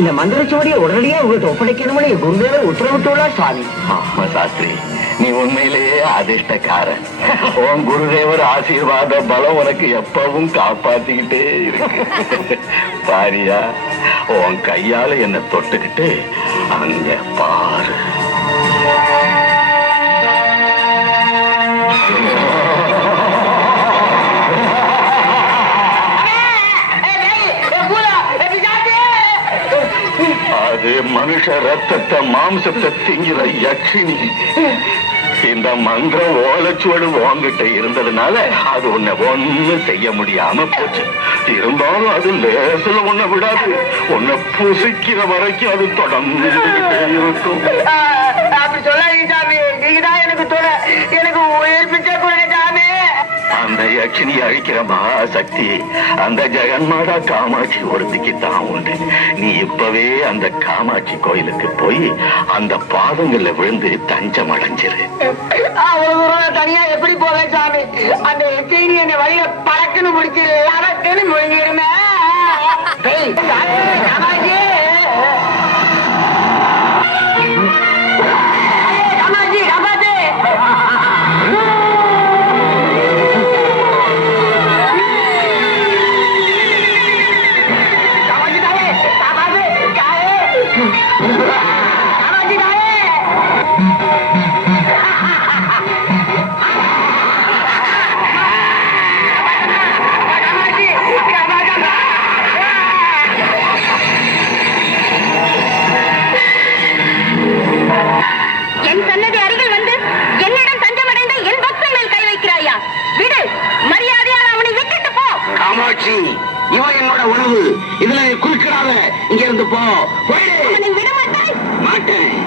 இந்த மந்திரச்சோடியை உடனடியே உங்களுக்கு ஒப்படைக்கணும்னு என் குருதேவர் உத்தரவிட்டுள்ளார் சுவாமி. ஆமா சாஸ்திரி நீ உண்மையிலேயே அதிர்ஷ்டக்காரன். உன் குருதேவர் ஆசீர்வாத பலம் உனக்கு எப்பவும் காப்பாத்திக்கிட்டே இருக்கு. பாரியா உன் கையால என்ன தொட்டுக்கிட்டு அங்க பாரு. அது மனுஷ ரத்தத்தை மாம்சத்தை திங்கிற யக்ஷினி இந்த மந்திர ஓலச்சுவடு உங்ககிட்ட இருந்ததுனால அது உன்னை ஒண்ணும் செய்ய முடியாம போச்சு. இருந்தாலும் அது லேசில் உன்னை விடாது. உன்னை புசிக்கிற வரைக்கும் அது தொடர்ந்து இருக்கும். அப்படி சொல்லாதீங்க சாமி. நீங்க தான் எனக்கு துணை. எனக்கு உயிர் பிச்சை அந்த யக்ஷினி அழிக்கிற மகாசக்தி அந்த ஜெகன்மாதா காமாட்சி ஒருத்திக்கு தான் உண்டு. நீ இப்பவே அந்த காமாட்சி கோயிலுக்கு போய் அந்த பாதங்கள்ல விழுந்து தஞ்சம் அடைஞ்சிரு. தனியா எப்படி போவேன் சாமி? அந்த எச்சைனி என்ன வழிய பறக்குன்னு முடிச்சு இதுல குறுக்கிடாத இங்க இருந்து போ. போயிடு. மாட்டேன்.